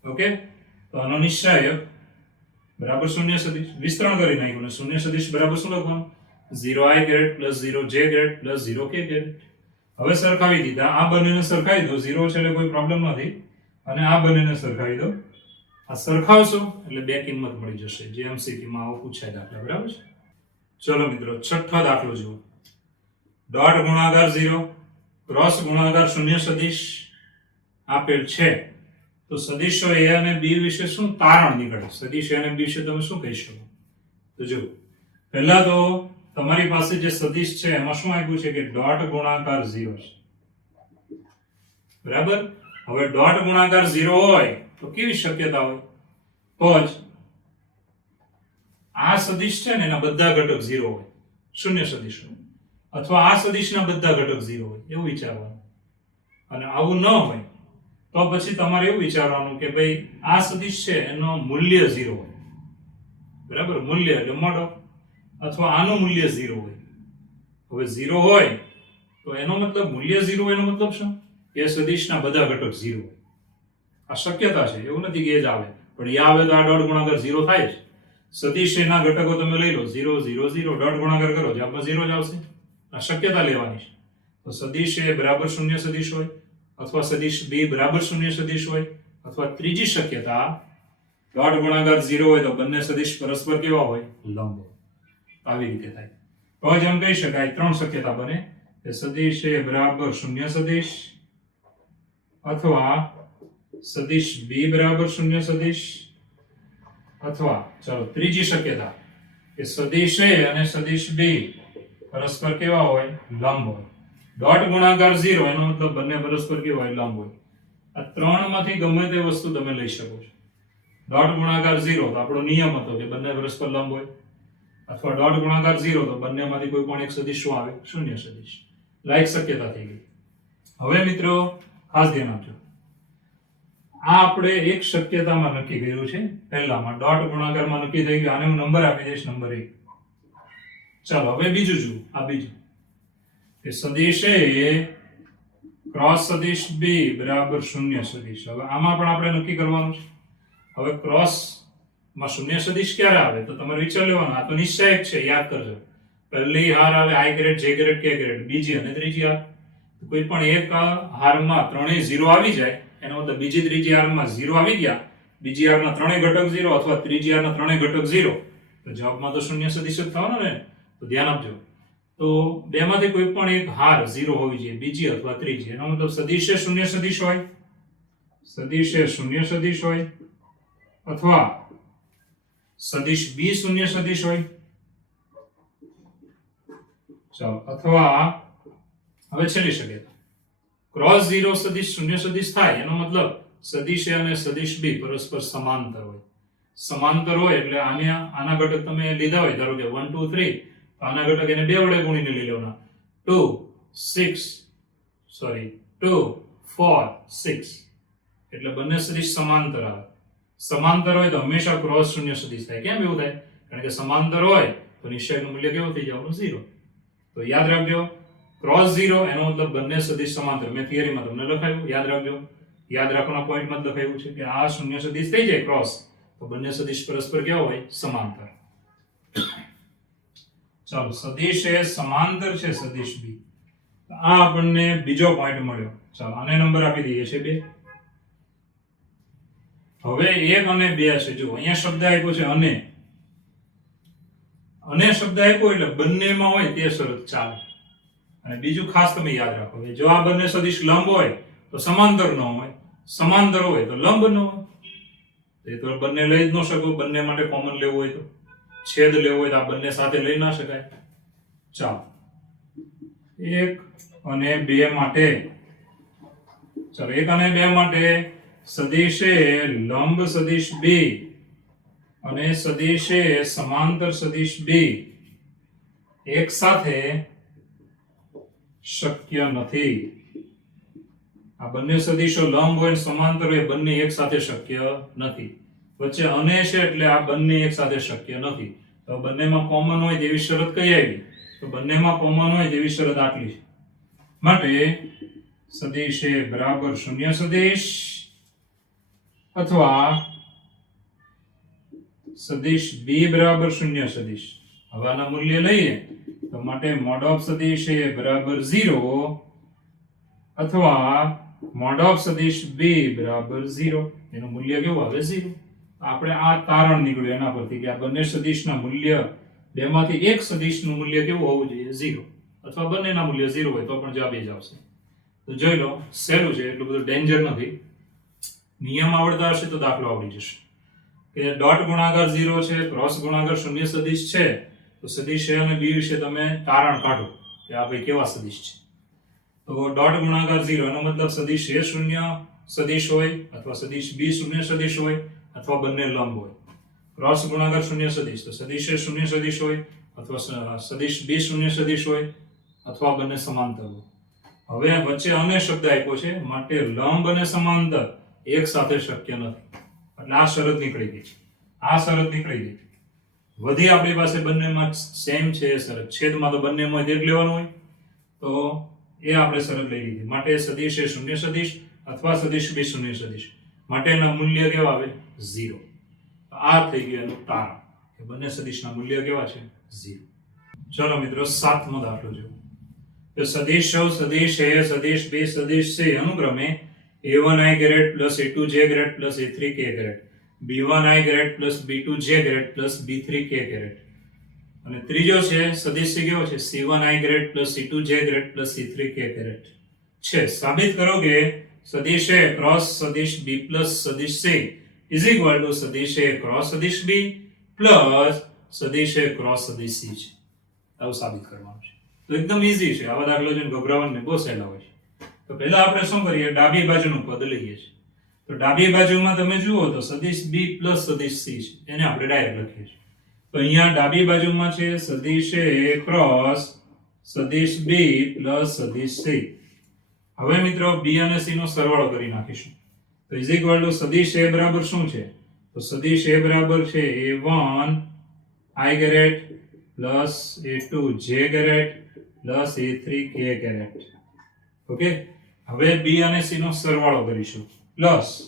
ઓકે, તો આનો નિશ્ચય બરાબર શૂન્ય સદિશ વિસ્તરણ કરી નાખ્યું અને શૂન્ય સદિશ બરાબર શું લખવાનું? 0i grade plus 0j grade plus 0k grade. હવે સરખાવી દીધા, આ બંનેને સરખાવી દો, 0 છે એટલે કોઈ પ્રોબ્લેમ નથી, અને આ બંનેને સરખાવી દો. આ સરખાવશો એટલે બે કિંમત મળી જશે, જે MCQ માં આવું પૂછાય દાખલા, બરાબર છે. ચલો મિત્રો, છઠ્ઠો દાખલો જુઓ. ડોટ ગુણાકાર 0 ક્રોસ ગુણાકાર શૂન્ય સદિશ આપેલ છે, તો સદિશો a અને b વિશે શું તારણ નીકળે? સદિશ a અને b વિશે તમે શું કહી શકો? તો જો, પહેલા તો તમારી પાસે જે સદિશ છે એમાં શું આપ્યું છે કે ડોટ ગુણાકાર 0 છે, બરાબર. હવે ડોટ ગુણાકાર 0 હોય તો કેવી શક્યતા હોય? તો જ આ સદિશ છે ને એના બધા ઘટક 0 હોય, શૂન્ય સદિશ હોય, અથવા આ સદિશના બધા ઘટક 0 હોય, એવું વિચારવાનું. અને આવું ન હોય તો પછી તમારે એવું વિચારવાનું કે ભાઈ આ સદિશ છે એનો મૂલ્ય 0 હોય, બરાબર, મૂલ્ય એટલે મોટો, અથવા આનું મૂલ્ય 0 હોય. હવે 0 હોય તો એનો મતલબ મૂલ્ય 0 હોય, એનો મતલબ શું? કે સદિશના બધા ઘટક 0 હોય. આ શક્યતા છે, એવું નથી કે એ જ આવે, પણ એ આવે તો આ ડોટ ગુણાકાર 0 થાય જ. સદિશના ઘટકો તમે લઈ લો 0 0 0, ડોટ ગુણાકાર કરો જવાબમાં 0 જ આવશે. આ શક્યતા લેવાની છે. તો સદિશ એ બરાબર શૂન્ય સદિશ હોય, અથવા સદિશ b બરાબર શૂન્ય સદિશ હોય, અથવા ત્રીજી શક્યતા ડોટ ગુણાકાર 0 હોય તો બંને સદિશ પરસ્પર કેવા હોય? લંબ. આવી રીતે થાય. તો જ એમ કહી શકાય, ત્રણ શક્યતા બને કે સદિશ એ બરાબર શૂન્ય સદિશ, અથવા સદિશ b બરાબર શૂન્ય સદિશ, અથવા ચાલો ત્રીજી શક્યતા કે સદિશ a અને સદિશ b પરસ્પર કેવા હોય? લંબ હોય. ડોટ ગુણાકાર 0 એનો મતલબ બંને પરસ્પર કેવા હોય? લંબ હોય. આ ત્રણમાંથી ગમે તે વસ્તુ તમે લઈ શકો છો. ડોટ ગુણાકાર 0 તો આપણો નિયમ હતો કે બંને પરસ્પર લંબ હોય, અથવા ડોટ ગુણાકાર 0 તો બંનેમાંથી કોઈ પણ એક સદિશ શું આવે? શૂન્ય સદિશ. લાઈક શક્યતા થઈ ગઈ. હવે મિત્રો ખાસ ધ્યાન આપજો, આ આપણે એક શક્યતામાં નક્કી કર્યું છે, પહેલામાં ડોટ ગુણાકારમાં નક્કી થઈ ગયું, આને હું નંબર આપી દઈશ, નંબર 1. ચાલો હવે બીજું જુઓ. આ બીજું કે સદિશ એ ક્રોસ સદિશ b બરાબર શૂન્ય સદિશ. હવે આમાં પણ આપણે નક્કી કરવાનું છે. હવે ક્રોસ માં શૂન્ય સદિશ ક્યારે આવે? તો તમારે વિચાર લેવાનો. આ તો નિશ્ચય જ છે, યાદ કરજો. પહેલી હાર આવે i grade, j grade, k grade, બીજી અને ત્રીજી હાર. કોઈ પણ એક હારમાં ત્રણેય 0 આવી જાય, એનો મતલબ બીજી ત્રીજી હારમાં 0 આવી ગયા, બીજી હારના ત્રણેય ઘટક 0, અથવા ત્રીજી હારના ત્રણેય ઘટક 0, તો જવાબમાં તો શૂન્ય સદિશ જ થવાનો ને. તો ધ્યાન આપજો. તો બેમાંથી કોઈ પણ એક હાર 0 હોવી જોઈએ, બીજી અથવા ત્રીજી. એનો મતલબ સદિશ એ શૂન્ય સદિશ હોય, સદિશ એ શૂન્ય સદિશ હોય, અથવા સદિશ b શૂન્ય સદિશ હોય. ચાલો, અથવા હવે છેલ્લી શક્યતા ક્રોસ 0 સદિશ શૂન્ય સદિશ થાય, એનો મતલબ સદિશ a અને સદિશ b પરસ્પર સમાંતર હોય. સમાંતર હોય એટલે આના ઘટક તમે લીધા હોય, ધારો કે 1 2 3, તો આના ઘટક એને 2 વડે ગુણીને લઈ લેવાના. 2 4 6, એટલે બંને સદિશ સમાંતર આવે. સમાંતર હોય તો હંમેશા ક્રોસ શૂન્ય સદિશ થાય. કેમ એવું થાય? કારણ કે સમાંતર હોય તો નિશ્ચયનું મૂલ્ય કેવું થઈ જાય? 0. તો યાદ રાખજો, ક્રોસ 0 એનો મતલબ બંને સદિશ સમાંતર. મેં થિયરીમાં તમને લખાયું, યાદ રાખજો. યાદ રાખવાના પોઈન્ટમાં જ લખાયું છે કે આ શૂન્ય સદિશ થઈ જાય ક્રોસ, તો બંને સદિશ પરસ્પર કેવા હોય? સમાંતર. ચાલો, સદિશ એ સમાંતર છે સદિશ b. આ આપણને બીજો પોઈન્ટ મળ્યો. ચાલો, આને નંબર આપી દઈએ છે 2. હવે 1 અને 2 છે. જો અહીંયા શબ્દ આપ્યો છે અને, અને શબ્દ આપ્યો એટલે બંનેમાં હોય તે શરત ચાલે. અને બીજું ખાસ તમે યાદ રાખો કે જો આ બંને સદિશ લંબ હોય તો સમાંતર ન હોય, સમાંતર હોય તો લંબ ન હોય. એ તો બંને લઈ જ ન શકો. બંને માટે કોમન લેવું હોય તો, છેદ લેવો હોય તો આ બંને સાથે લઈ ના શકાય. ચાલો 1 અને 2 માટે, ચાલો 1 અને 2 માટે સદિશે લંબ સદિશ b અને સદિશે સમાંતર સદિશ b એક સાથે શક્ય નથી. આ બંને સદિશો લંબ હોય સમાંતર હોય, બંને એક સાથે શક્ય નથી. વચ્ચે અને છે એટલે આ બંને એક સાથે શક્ય નથી. તો બંનેમાં કોમન હોય તેવી શરત કઈ આવી? તો બંનેમાં કોમન હોય તેવી શરત આટલી છે. માટે સદિશ A બરાબર શૂન્ય સદિશ અથવા સદિશ B બરાબર શૂન્ય સદિશ. હવે આના મૂલ્ય લઈએ તો માટે મોડ ઓફ સદિશ A બરાબર 0 અથવા મોડ ઓફ સદિશ B બરાબર 0. એનું મૂલ્ય કેવું આવે? 0. આપણે આ તારણ નીકળ્યું એના પરથી કે આ બંને સદિશના મૂલ્ય બેમાંથી એક સદિશનું મૂલ્ય કેવું હોવું જોઈએ? 0. અથવા બંનેના મૂલ્ય 0 હોય તો પણ જવાબ એ જ આવશે. તો જોઈ લો, સહેલું છે, એટલું બધું ડેન્જર નથી. નિયમ આવડતા હશે તો દાખલો આવડી જશે. કે ડોટ ગુણાકાર 0 છે, ક્રોસ ગુણાકાર શૂન્ય સદિશ છે, તો સદિશ A અને B વિશે તમે તારણ કાઢો કે આ ભાઈ કેવા સદિશ છે. તો ડોટ ગુણાકાર 0 એનો મતલબ સદિશ A શૂન્ય સદિશ હોય અથવા સદિશ B શૂન્ય સદિશ હોય અથવા બંને લંબ હોય. ક્રોસ ગુણાકાર શૂન્ય સદિશ તો સદિશ A શૂન્ય સદિશ હોય અથવા સદિશ B શૂન્ય સદિશ હોય અથવા બંને સમાંતર હોય. હવે વચ્ચે અને શબ્દ આપ્યો છે, માટે લંબ અને સમાંતર એક સાથે શક્ય નથી. એટલે આ શરત નીકળી ગઈ. આ શરત નીકળી ગઈ. વધી આપણી પાસે બંનેમાં સેમ છે શરત. છેદમાં તો બંનેમાં એક લેવાનું હોય તો એ આપણે શરત લઈ લીધી. માટે સદિશ A શૂન્ય સદિશ અથવા સદિશ B શૂન્ય સદિશ માટે એના મૂલ્ય કેવા આવે? 0. આ થઈ ગયું એનું તારણ કે બંને સદિશના મૂલ્ય કેવા છે? 0. ચલો મિત્રો, 7મો દાખલો જો. તો સદિશ સદિશ A સદિશ B સદિશ C અનુક્રમે a1i plus a2j plus a3k b1i plus b2j plus b3k. અને ત્રીજો છે સદિશ C કેવો છે? c1i plus c2j plus c3k છે. સાબિત કરો કે સદિશ A ક્રોસ સદિશ B plus સદિશ C is equal to સદિશ A ક્રોસ સદિશ B plus સદિશ A ક્રોસ સદિશ C છે. આવું સાબિત કરવાનું છે. તો એકદમ ઈઝી છે. આવા દાખલા જોઈને ગભરાવાનું બહુ સહેલા હોય છે. તો પહેલા આપણે શું કરીએ? ડાબી બાજુનું પદ લઈએ છીએ. તો ડાબી બાજુમાં તમે જુઓ તો સદિશ B plus સદિશ C છે. એને આપણે ડાયરેક્ટ લખીએ છીએ. તો અહીંયા ડાબી બાજુમાં છે સદિશ A ક્રોસ સદિશ B plus સદિશ C. હવે મિત્રો B અને C નો સરવાળો કરી નાખીશું. તો ઇઝ ઇક્વલ ટુ સદિશ A બરાબર શું છે? તો સદિશ A બરાબર છે a1 i caret plus a2 j caret plus a3 k caret. Okay, હવે B અને C નો સરવાળો કરીશું. પ્લસ,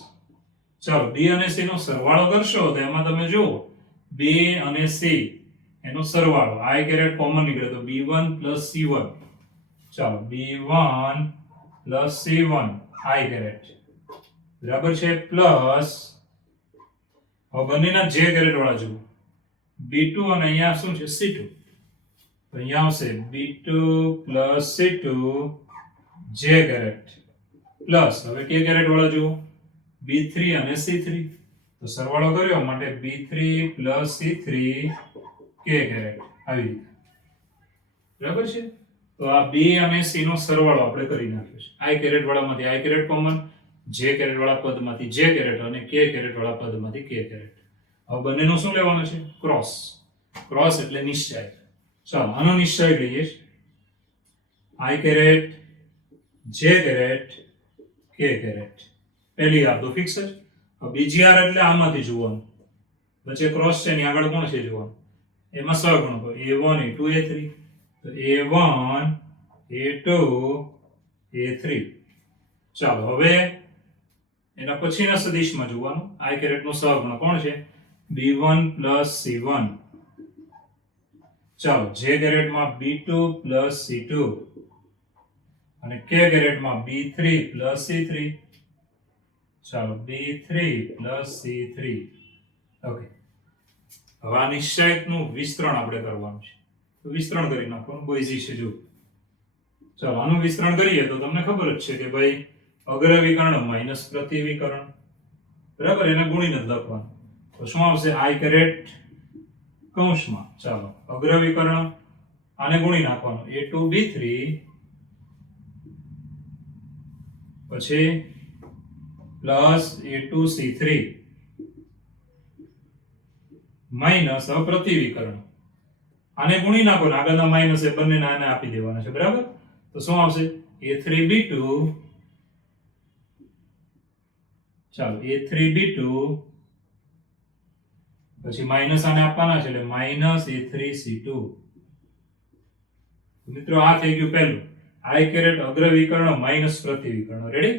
ચાલો B અને C નો સરવાળો કરશો તો એમાં તમે જુઓ B અને C એનો સરવાળો i કેરેટ કોમન નીકળે તો b1 plus c1. ચાલો b1 plus c1 i caret બરાબર છે પ્લસ, હવે બંનેના j કેરેટ વાળા જુઓ b2 અને અહીંયા શું છે? c2. તો અહીંયા આવશે b2 plus c2 j caret plus, હવે k કેરેટ વાળા જુઓ b3 અને c3. તો સરવાળો કર્યો માટે b3 plus c3 k caret આવી રીતે. બરાબર છે? તો આ b અને c નો સરવાળો આપણે કરી નાખ્યો છે. i કેરેટ વાળામાંથી i caret common, j caret વાળા પદમાંથી j કેરેટ અને k કેરેટ વાળા પદમાંથી k કેરેટ. હવે બંનેનું શું લેવાનું છે? ક્રોસ. ક્રોસ એટલે નિશ્ચય. ચાલો આનો નિશ્ચય લઈએ. i caret j caret k caret. પહેલી વાર તો ફિક્સ જ. હવે બીજી વાર એટલે આમાંથી જોવાનું. વચ્ચે ક્રોસ છે ને આગળ કોણ છે જોવાનું. એમાં સહગુણકો a1 a2 a3. તો a1 a2 a3. ચાલો હવે એના પછીના સદિશમાં જોવાનું. i કેરેટ નો સહગુણક કોણ છે? b1 plus c1. ચાલો j કેરેટમાં b2 plus c2 અને k કેરેટમાં b3 plus c3. ચાલો b3 plus c3. ઓકે, હવે આ નિશ્ચયકનું વિસ્તરણ આપણે કરવાનું છે, તો વિસ્તરણ કરી નાખવાનું, બહુ ઈઝી છે. જો ચાલો આનું વિસ્તરણ કરીએ તો તમને ખબર જ છે કે ભાઈ અગ્રવિકર્ણ માઇનસ પ્રતિવિકર્ણ, બરાબર, એને ગુણીને જ લખવાનું. તો શું આવશે? I કેરેટ કૌંસમાં, ચાલો અગ્રવિકર્ણ આને ગુણી નાખવાનું, A2 B3 પછી પ્લસ A2 C3 માઇનસ પ્રતિવિકર્ણ આને ગુણી નાખો ને આગળના માઇનસ એ બંને આને આપી દેવાના છે, બરાબર. તો શું આવશે? A3B2, ચાલો A3B2 પછી માઇનસ આને આપવાના છે એટલે માઇનસ A3C2. મિત્રો આ થઈ ગયું પહેલું, I કેરેટ અગ્રવિકર્ણ માઇનસ પ્રતિવિકર્ણ. રેડી?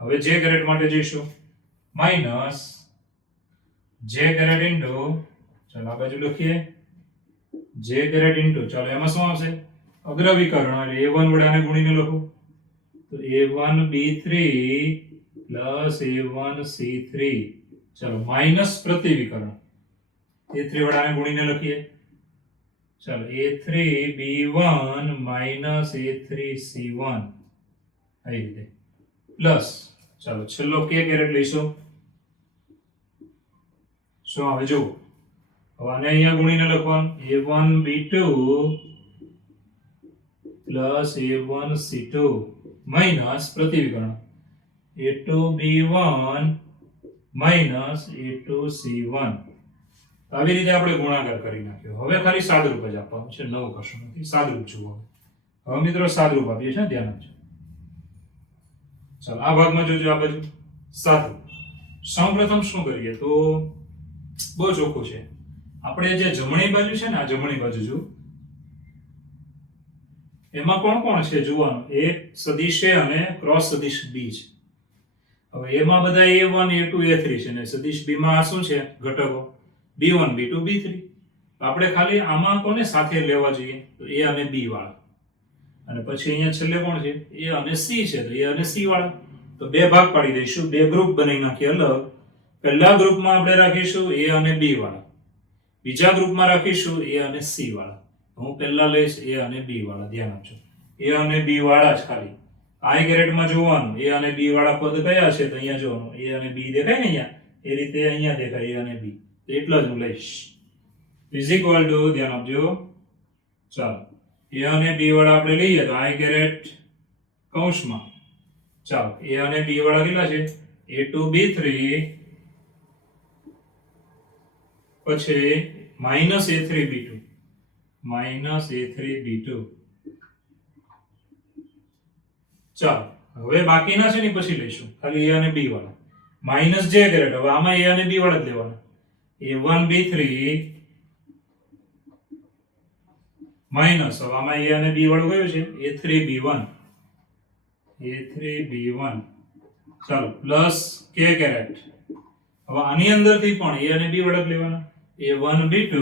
હવે J કેરેટ માટે જઈશું, માઇનસ J કેરેટ ઇન્ટુ, ચાલો આ બાજુ લખીએ J કેરેટ ઇન્ટુ, ચાલો એમાં શું આવશે? અગ્રવિકર્ણ એટલે A1 વડે આને ગુણીને લખો તો A1B3 પ્લસ A1C3, ચાલો માઇનસ પ્રતિવિકર્ણ A3 વડે આને ગુણીને લખીએ, ચાલો A3B1 માઇનસ A3C1 આવી રીતે, પ્લસ ચાલો છેલ્લો K કેરેટ લઈશું, શું આવે જો હવે આને અહીંયા ગુણીને લખવાનું, A1B2 plus A1C2 minus પ્રતિવિકર્ણ A2B1 minus A2C1. આવી રીતે આપણે ગુણાકાર કરી નાખ્યો. હવે ખાલી સાદરૂપ જ આપવાનું છે, નવું કશું નથી. સાદરૂપ જુઓ. હવે મિત્રો સાદરૂપ આપીએ છીએ, ધ્યાન આપજો. ચાલો આ ભાગમાં જોજો, આ બાજુ સાદરૂપ. સૌપ્રથમ શું કરીએ તો બહુ ચોખ્ખું છે, આપણે જે જમણી બાજુ છે ને, આ જમણી બાજુ જો એમાં કોણ કોણ છે જોવાનું, એક સદિશ A અને ક્રોસ સદિશ B છે. હવે એમાં બધા A1 A2 A3 છે ને સદિશ B માં આ શું છે ઘટકો B1 B2 B3. આપણે ખાલી આમાં કોને સાથે લેવા જોઈએ તો A અને B વાળા, અને પછી અહીંયા છેલ્લે કોણ છે A અને C છે તો A અને C વાળા. તો બે ભાગ પાડી દઈશું, બે ગ્રુપ બનાવી નાખીએ અલગ. પહેલા ગ્રુપમાં આપણે રાખીશું A અને B વાળા, બીજા ગ્રુપમાં રાખીશું A અને C વાળા. હું પહેલા લઈશ A અને B વાળા, ધ્યાન આપજો. A અને B વાળા જ ખાલી I કેરેટમાં જોવાનું, A અને B વાળા પદ કયા છે તો અહીંયા જોવાનું, A અને B દેખાય ને અહીંયા એ રીતે અહીંયા દેખાય A અને B, તો એટલા જ હું લઈશ. ઇઝ ઇક્વલ ટુ, ધ્યાન આપજો, ચાલો A અને B વાળા આપણે લઈએ તો I કેરેટ કૌંસમાં, ચાલો A અને B વાળા કેટલા છે A2 B3 પછી minus A3 B2 minus A3 B2. ચાલો હવે બાકીના છે ને પછી લઈશું ખાલી A અને B વાળા, માઇનસ J કેરેટ. હવે આમાં A અને B વાળા જ લેવાના, A1 B3 માઇનસ, હવે આમાં A અને B વાળું કયું છે A3 B1 A3B1, ચાલો પ્લસ K કેરેટ. હવે આની અંદરથી પણ A અને B વાળા જ લેવાના, A1 B2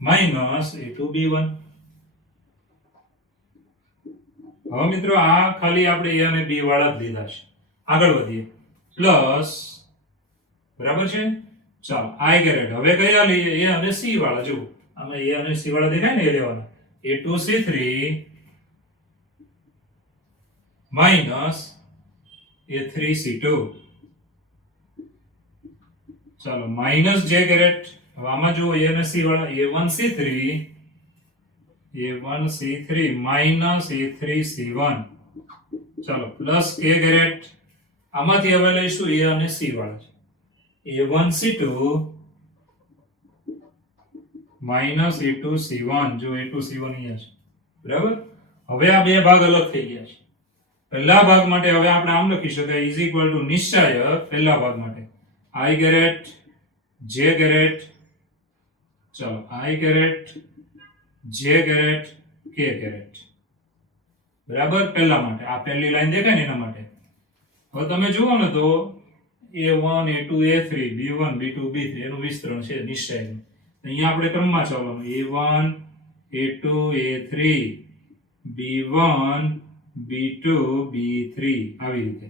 minus A2 B1. હવે મિત્રો આ ખાલી આપણે A અને B વાળા જ લીધા છે. આગળ વધીએ, પ્લસ, બરાબર છે. ચાલો I કેરેટ હવે કયા લઈએ A અને C વાળા, જો આમાં A અને C વાળા દેખાય ને એ લેવાના, A2 C3 minus A3 C2. ચાલો માઇનસ J કેરેટ. હવે આમાં જો A અને C વાળા, A1 C3 minus A3 C1. ચાલો પ્લસ K કેરેટ. આમાંથી હવે લઈશું A અને C વાળા, A1 C2 minus A2 C1. જો A2 C1 અહીંયા છે, બરાબર. હવે આ બે ભાગ અલગ થઈ ગયા છે. પહેલા ભાગ માટે હવે આપણે આમ લખી શકાય, ઇઝ ઇક્વલ ટુ નિશ્ચયક પહેલા ભાગ માટે I કેરેટ J કેરેટ, ચાલો I caret J caret K caret, બરાબર. પહેલા માટે આ પહેલી લાઈન દેખાય ને એના માટે. હવે તમે જુઓ ને તો A1 A2 A3 B1 B2 B3 એનું વિસ્તરણ છે નિશ્ચયનું. અહીંયા આપણે ક્રમમાં ચાલવાનું, A1 A2 A3 B1 B2 B3 આવી રીતે.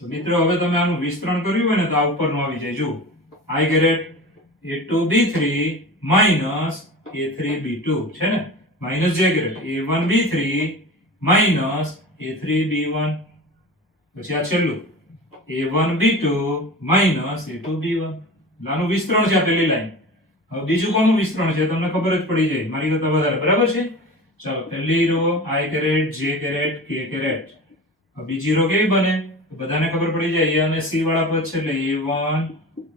તો મિત્રો હવે તમે આનું વિસ્તરણ કર્યું હોય ને તો આ ઉપરનું આવી જાય, જો I caret a2b3 minus a3b2 છે ને માઇનસ જે ગ્રેડ a1b3 માઇનસ a3b1 પછી આ છેલ્લું a1b2 માઇનસ a2b1 આનું વિસ્તરણ છે આ પહેલી લાઈન હવે બીજું કોનું વિસ્તરણ છે તમને ખબર જ પડી જાય મારી કરતા વધારે બરાબર છે ચાલો પહેલી row i caret j caret k caret હવે બીજી રો કેવી બને બધાને ખબર પડી જાય a અને c વાળા પદ છે એટલે a1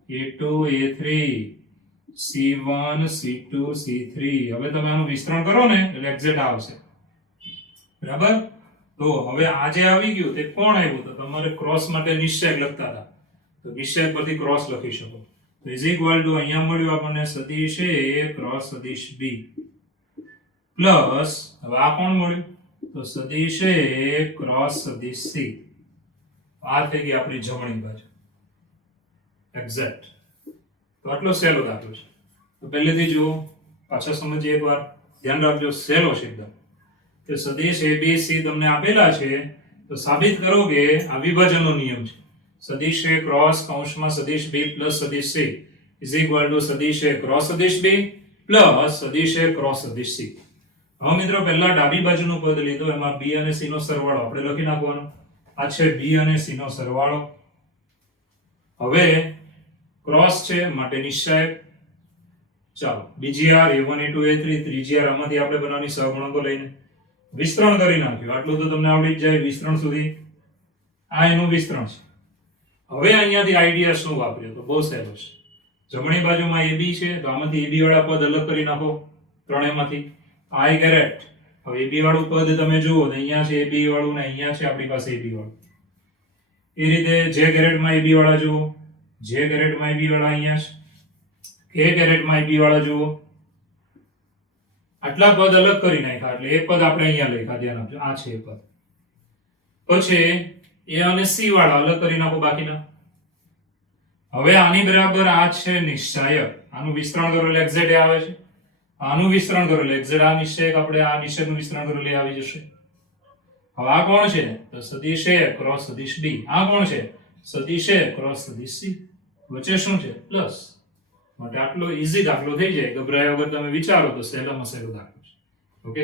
a2 a3 c1 c2 c3 હવે તમે આનું વિસ્તરણ કરો ને એટલે એક્ઝેક્ટ આવશે બરાબર તો હવે આ જે આવી ગયું તે કોણ આવ્યું તો તમારે ક્રોસ માટે નિશ્ચય લખતા હતા તો નિશ્ચય પરથી ક્રોસ લખી શકો તો ઇઝ ઇક્વલ ટુ અહીંયા મળ્યું આપણને સદિશ a ક્રોસ સદિશ b પ્લસ હવે આ કોણ મળ્યું તો સદિશ a ક્રોસ સદિશ c આ થઈ ગઈ આપણી જમણી બાજુ એક્ઝેક્ટ તો આટલો સહેલો દાખલો છે તો પહેલેથી જુઓ પાછા સમજીએ એકવાર ધ્યાન રાખજો સહેલો છે એકદમ કે સદિશ abc તમને આપેલા છે તો સાબિત કરો કે આ વિભાજનનો નિયમ છે સદિશ a ક્રોસ કૌંસમાં સદિશ b પ્લસ સદિશ c ઇઝ ઇક્વલ ટુ સદિશ a ક્રોસ સદિશ b પ્લસ સદિશ a ક્રોસ સદિશ c હવે મિત્રો પહેલા ડાબી બાજુનું પદ લીધો એમાં b અને c નો સરવાળો આપણે લખી નાખવાનો આ છે b અને c નો સરવાળો હવે ક્રોસ છે માટે નિશ્ચય ચાલો બીજી r a1 a2 a3 ત્રીજી r આમાંથી આપણે બનાવવાની સહગુણકો લઈને વિસ્તરણ કરી નાખ્યું આટલું તો તમને આવડી જ જાય વિસ્તરણ સુધી આ એનું વિસ્તરણ છે હવે અહીંયાથી આઈડિયા શું વાપર્યો તો બહુ સહેલો છે જમણી બાજુમાં ab છે તો આમાંથી ab વાળા પદ અલગ કરી નાખો ત્રણેયમાંથી i કેરેટ હવે ab વાળું પદ તમે જુઓ તો અહીંયા છે ab વાળું ને અહીંયા છે આપણી પાસે ab વાળું એ રીતે j કેરેટમાં ab વાળા જુઓ j કેરેટમાં ab વાળા અહીંયા છે k કેરેટમાં ab વાળા જુઓ આટલા પદ અલગ કરી નાખ્યા એટલે એક પદ આપણે અહીંયા લખ્યા ધ્યાન આપજો આ છે એ પદ પછી a અને c વાળા અલગ કરી નાખો બાકીના હવે આની બરાબર આ છે નિશ્ચયક આનું વિસ્તરણ કરો એટલે એક્ઝેક્ટ આવે છે આનું વિસ્તરણ કરો એટલે એક્ઝેક્ટ આ નિશ્ચયક આપણે આ નિશ્ચયકનું વિસ્તરણ કરો એટલે આવી જશે હવે આ કોણ છે તો સદિશ a ક્રોસ સદિશ b આ કોણ છે સદિશ a ક્રોસ સદિશ c વચ્ચે શું છે પ્લસ માટે આટલો ઈઝી દાખલો થઈ જાય ગભરાયા વગર તમે વિચારો તો સહેલામાં સહેલો દાખલો છે ઓકે